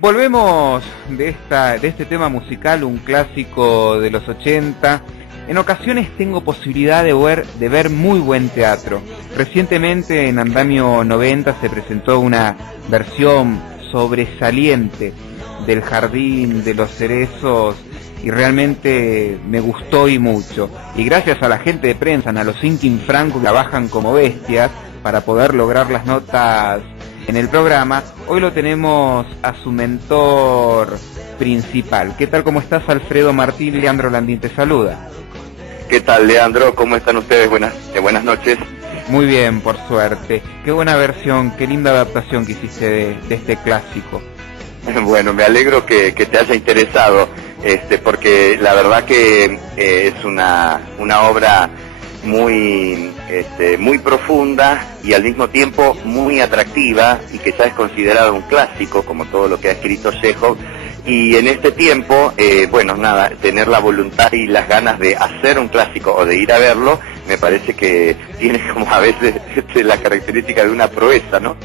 Volvemos de este tema musical, un clásico de los 80. En ocasiones tengo posibilidad de ver muy buen teatro. Recientemente en Andamio 90 se presentó una versión sobresaliente del Jardín de los Cerezos y realmente me gustó y mucho. Y gracias a la gente de prensa, a los Sinkin Franco que trabajan como bestias para poder lograr las notas en el programa, hoy lo tenemos a su mentor principal. ¿Qué tal? ¿Cómo estás, Alfredo Martín? Leandro Landín te saluda. ¿Qué tal, Leandro? ¿Cómo están ustedes? Buenas noches. Muy bien, por suerte. Qué buena versión, qué linda adaptación que hiciste de este clásico. Bueno, me alegro que te haya interesado, porque la verdad que es una obra muy profunda y al mismo tiempo muy atractiva, y que ya es considerado un clásico como todo lo que ha escrito Chekhov. Y en este tiempo, tener la voluntad y las ganas de hacer un clásico o de ir a verlo, me parece que tiene como a veces la característica de una proeza, ¿no?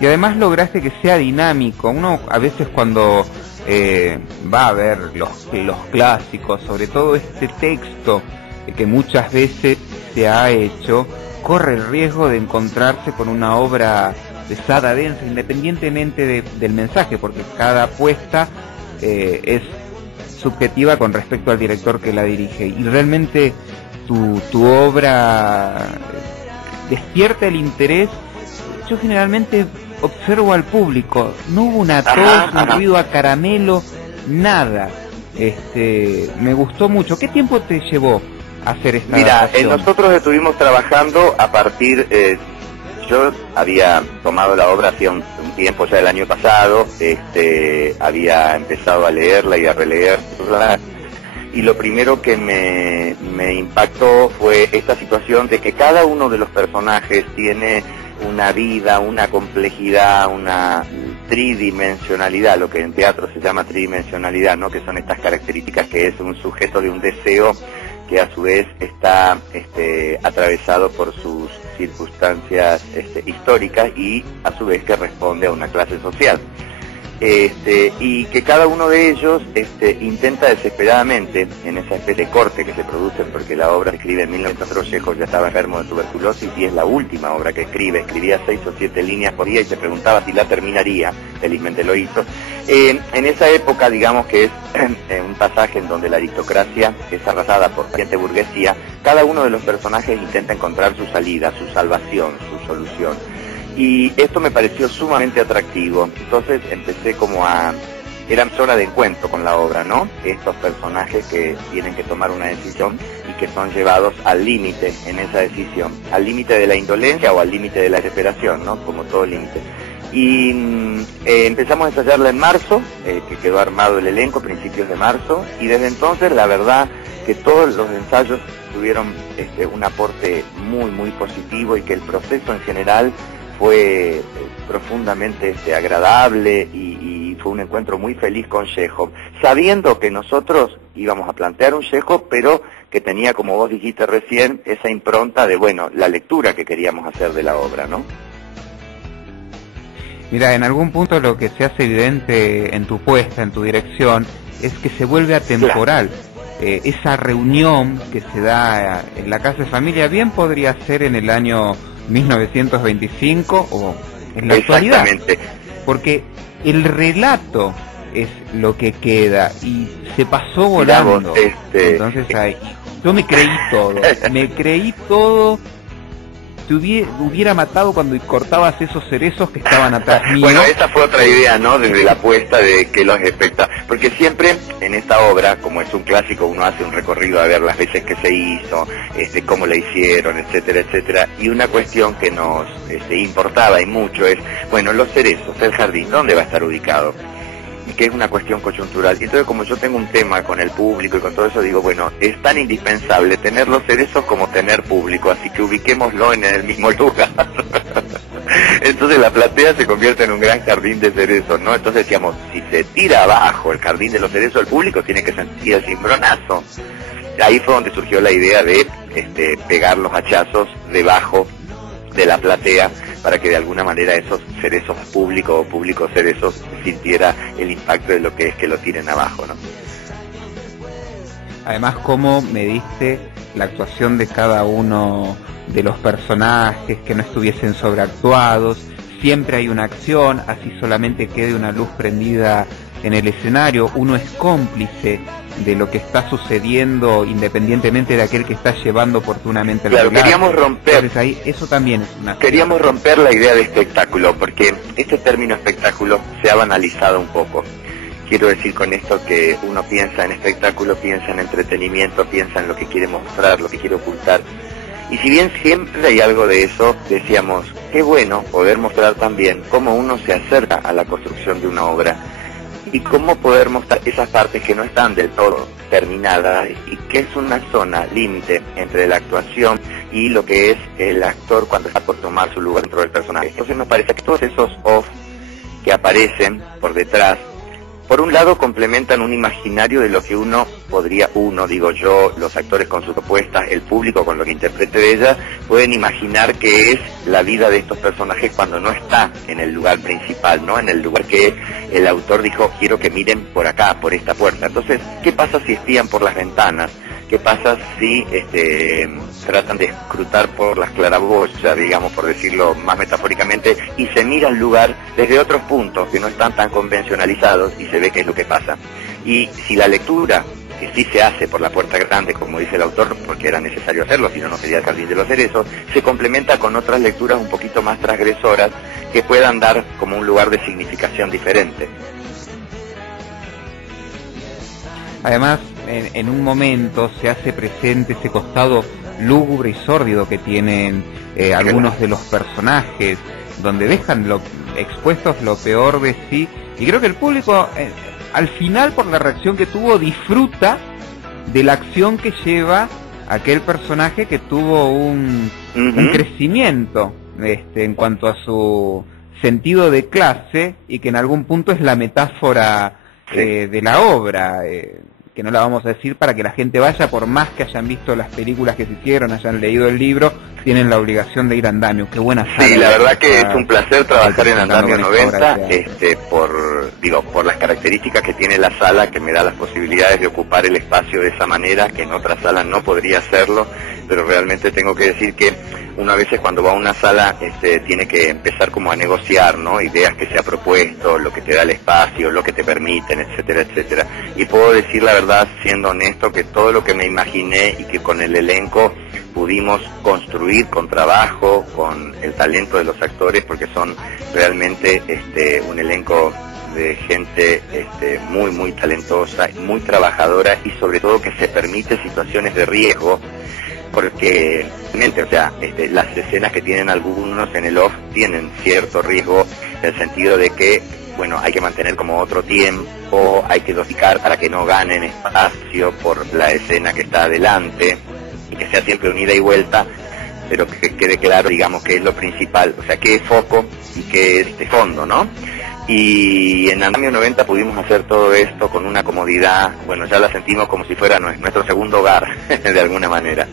Y además lograste que sea dinámico. Uno a veces cuando va a ver los clásicos, sobre todo este texto que muchas veces se ha hecho, corre el riesgo de encontrarse con una obra pesada, densa, independientemente del mensaje, porque cada apuesta es subjetiva con respecto al director que la dirige. Y realmente tu obra despierta el interés. Yo generalmente observo al público, no hubo una tos, un ruido a caramelo, nada. Me gustó mucho. ¿Qué tiempo te llevó hacer esta adaptación? Nosotros estuvimos trabajando a partir... yo había tomado la obra hacía un tiempo, ya el año pasado, había empezado a leerla y a releerla, y lo primero que me impactó fue esta situación de que cada uno de los personajes tiene una vida, una complejidad, una tridimensionalidad, lo que en teatro se llama tridimensionalidad, ¿no? Que son estas características, que es un sujeto de un deseo que a su vez está atravesado por sus circunstancias históricas, y a su vez que responde a una clase social. Y que cada uno de ellos intenta desesperadamente, en esa especie de corte que se produce, porque la obra se escribe en 1904, Chekhov ya estaba enfermo de tuberculosis y es la última obra que escribía 6 o 7 líneas por día y se preguntaba si la terminaría, felizmente lo hizo. En esa época, digamos que es un pasaje en donde la aristocracia es arrasada por la siguiente burguesía, cada uno de los personajes intenta encontrar su salida, su salvación, su solución. Y esto me pareció sumamente atractivo. Entonces empecé era zona de encuentro con la obra, ¿no? Estos personajes que tienen que tomar una decisión y que son llevados al límite en esa decisión, al límite de la indolencia o al límite de la desesperación, ¿no? Como todo límite. Y empezamos a ensayarla en marzo, que quedó armado el elenco a principios de marzo, y desde entonces la verdad que todos los ensayos tuvieron un aporte muy, muy positivo, y que el proceso en general fue profundamente agradable, y fue un encuentro muy feliz con Chekhov, sabiendo que nosotros íbamos a plantear un Chekhov, pero que tenía, como vos dijiste recién, esa impronta de, la lectura que queríamos hacer de la obra, ¿no? Mira, en algún punto lo que se hace evidente en tu puesta, en tu dirección, es que se vuelve atemporal. Claro. Esa reunión que se da en la casa de familia bien podría ser en el año 1925 o en la actualidad, porque el relato es lo que queda y se pasó volando. Entonces yo me creí todo. Te hubiera matado cuando cortabas esos cerezos que estaban atrás mío. Bueno, esa fue otra idea, ¿no? Desde la apuesta de que los espectadores... Porque siempre en esta obra, como es un clásico, uno hace un recorrido a ver las veces que se hizo, cómo la hicieron, etcétera, etcétera. Y una cuestión que nos importaba y mucho es, los cerezos, el jardín, ¿dónde va a estar ubicado? Que es una cuestión coyuntural. Y entonces, como yo tengo un tema con el público y con todo eso, digo, es tan indispensable tener los cerezos como tener público, así que ubiquémoslo en el mismo lugar. Entonces la platea se convierte en un gran jardín de cerezos, ¿no? Entonces decíamos, si se tira abajo el jardín de los cerezos, el público tiene que sentir el cimbronazo. Ahí fue donde surgió la idea de pegar los hachazos debajo de la platea, para que de alguna manera esos cerezos públicos o públicos cerezos sintiera el impacto de lo que es que lo tiren abajo, ¿no? Además, cómo me diste la actuación de cada uno de los personajes, que no estuviesen sobreactuados, siempre hay una acción, así solamente quede una luz prendida en el escenario, uno es cómplice de lo que está sucediendo independientemente de aquel que está llevando oportunamente el Claro, relato. queríamos romper. Entonces ahí, eso también es una... Queríamos romper la idea de espectáculo, porque este término espectáculo se ha banalizado un poco. Quiero decir con esto que uno piensa en espectáculo, piensa en entretenimiento, piensa en lo que quiere mostrar, lo que quiere ocultar. Y si bien siempre hay algo de eso, decíamos, qué bueno poder mostrar también cómo uno se acerca a la construcción de una obra y cómo poder mostrar esas partes que no están del todo terminadas y que es una zona límite entre la actuación y lo que es el actor cuando está por tomar su lugar dentro del personaje. Entonces me parece que todos esos off que aparecen por detrás, por un lado complementan un imaginario de lo que digo yo, los actores con sus propuestas, el público con lo que interprete de ella, pueden imaginar que es la vida de estos personajes cuando no está en el lugar principal, ¿no? En el lugar que el autor dijo, quiero que miren por acá, por esta puerta. Entonces, ¿qué pasa si espían por las ventanas? ¿Qué pasa si tratan de escrutar por las claraboyas, digamos, por decirlo más metafóricamente, y se mira el lugar desde otros puntos que no están tan convencionalizados y se ve qué es lo que pasa? Y si la lectura, que sí se hace por la puerta grande, como dice el autor, porque era necesario hacerlo, si no, no sería el Jardín de los Cerezos, se complementa con otras lecturas un poquito más transgresoras que puedan dar como un lugar de significación diferente. Además, en un momento se hace presente ese costado lúgubre y sórdido que tienen algunos de los personajes, donde dejan expuestos lo peor de sí, y creo que el público, al final, por la reacción que tuvo, disfruta de la acción que lleva aquel personaje que tuvo un crecimiento en cuanto a su sentido de clase, y que en algún punto es la metáfora de la obra, que no la vamos a decir para que la gente vaya, por más que hayan visto las películas que se hicieron, hayan leído el libro, tienen la obligación de ir a Andamio. Qué buena sala. Sí, la verdad que es un placer trabajar en Andamio 90, por las características que tiene la sala, que me da las posibilidades de ocupar el espacio de esa manera, que en otra sala no podría hacerlo, pero realmente tengo que decir que uno a veces cuando va a una sala tiene que empezar como a negociar, ¿no? Ideas que se ha propuesto, lo que te da el espacio, lo que te permiten, etcétera, etcétera. Y puedo decir la verdad, siendo honesto, que todo lo que me imaginé y que con el elenco pudimos construir con trabajo, con el talento de los actores, porque son realmente un elenco de gente muy, muy talentosa, muy trabajadora y sobre todo que se permite situaciones de riesgo, porque las escenas que tienen algunos en el off tienen cierto riesgo, en el sentido de que, bueno, hay que mantener como otro tiempo, hay que dosificar para que no ganen espacio por la escena que está adelante, y que sea siempre unida y vuelta, pero que quede claro, digamos, que es lo principal, o sea, qué es foco y qué es fondo, ¿no? Y en Andamio 90 pudimos hacer todo esto con una comodidad, bueno, ya la sentimos como si fuera nuestro segundo hogar, de alguna manera.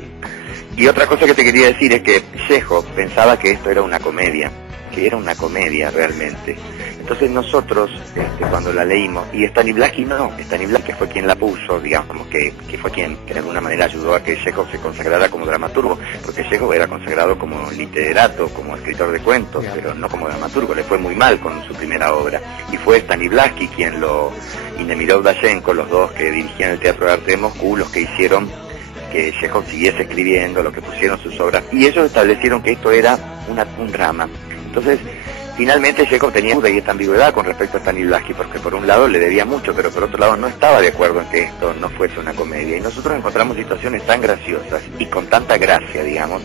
Y otra cosa que te quería decir es que Chekhov pensaba que esto era una comedia, que era una comedia realmente. Entonces nosotros, cuando la leímos, y Stanislavski no, Stanislavski fue quien la puso, digamos, que fue quien de alguna manera ayudó a que Chekhov se consagrara como dramaturgo, porque Chekhov era consagrado como literato, como escritor de cuentos, pero no como dramaturgo, le fue muy mal con su primera obra. Y fue Stanislavski quien y Nemirov Dashenko, los dos que dirigían el Teatro de Arte de Moscú, los que hicieron que Chekhov siguiese escribiendo, los que pusieron sus obras, y ellos establecieron que esto era un drama. Entonces, finalmente Chekhov tenía duda y esta ambigüedad con respecto a Stanislavski, porque por un lado le debía mucho, pero por otro lado no estaba de acuerdo en que esto no fuese una comedia. Y nosotros encontramos situaciones tan graciosas y con tanta gracia, digamos,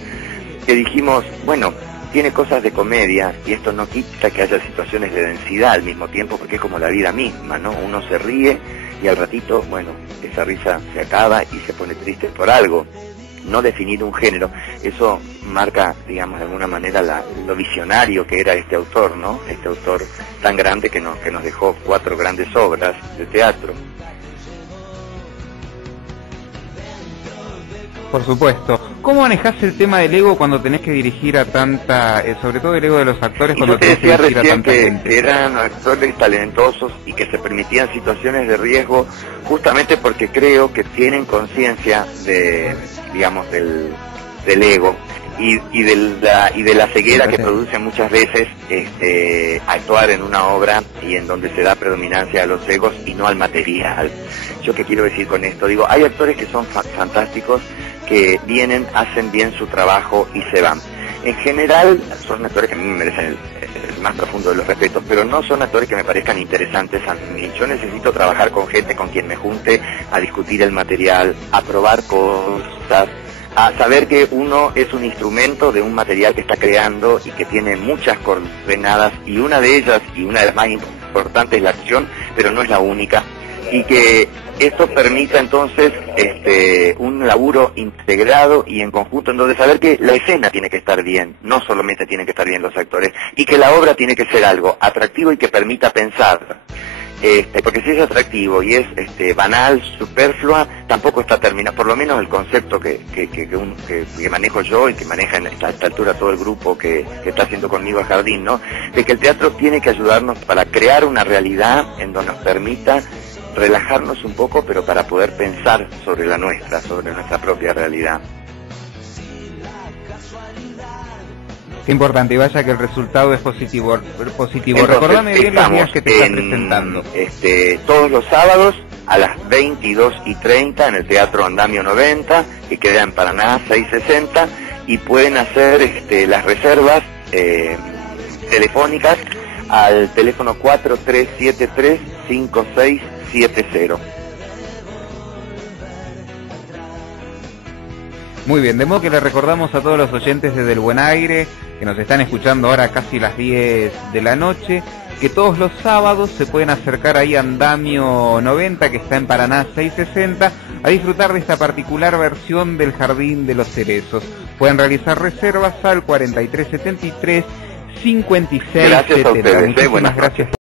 que dijimos, bueno, tiene cosas de comedia y esto no quita que haya situaciones de densidad al mismo tiempo, porque es como la vida misma, ¿no? Uno se ríe y al ratito, bueno, esa risa se acaba y se pone triste por algo. No definir un género, eso marca, digamos, de alguna manera lo visionario que era este autor, ¿no? Este autor tan grande que nos dejó 4 grandes obras de teatro. Por supuesto. ¿Cómo manejás el tema del ego cuando tenés que dirigir a tanta, sobre todo el ego de los actores Y cuando yo te tenés que decía dirigir a recién tanta que gente? eran actores talentosos y que se permitían situaciones de riesgo justamente porque creo que tienen conciencia de, digamos, del ego y de la ceguera que produce muchas veces actuar en una obra y en donde se da predominancia a los egos y no al material. ¿Yo qué quiero decir con esto? Digo, hay actores que son fantásticos, que vienen, hacen bien su trabajo y se van. En general son actores que a mí me merecen el más profundo de los respetos, pero no son actores que me parezcan interesantes a mí. Yo necesito trabajar con gente con quien me junte a discutir el material, a probar cosas, a saber que uno es un instrumento de un material que está creando y que tiene muchas coordenadas, y una de ellas, y una de las más importantes, es la acción, pero no es la única, y que esto permita entonces un laburo integrado y en conjunto, en donde saber que la escena tiene que estar bien, no solamente tienen que estar bien los actores, y que la obra tiene que ser algo atractivo y que permita pensar. Porque si es atractivo y es banal, superflua, tampoco está terminado. Por lo menos el concepto que manejo yo y que maneja a esta altura todo el grupo que está haciendo conmigo a Jardín, ¿no? De que el teatro tiene que ayudarnos para crear una realidad en donde nos permita relajarnos un poco, pero para poder pensar sobre nuestra propia realidad. Qué importante, y vaya que el resultado es positivo. Entonces, Recordame bien los días que te estás presentando. Todos los sábados a las 22:30 en el Teatro Andamio 90, que queda en Paraná 660, y pueden hacer las reservas telefónicas al teléfono 4373-5670. Muy bien, de modo que le recordamos a todos los oyentes desde el Buen Aire, que nos están escuchando ahora casi las 10 de la noche, que todos los sábados se pueden acercar ahí a Andamio 90, que está en Paraná 660, a disfrutar de esta particular versión del Jardín de los Cerezos. Pueden realizar reservas al 4373-5670. Gracias a ustedes, Muchísimas buenas gracias.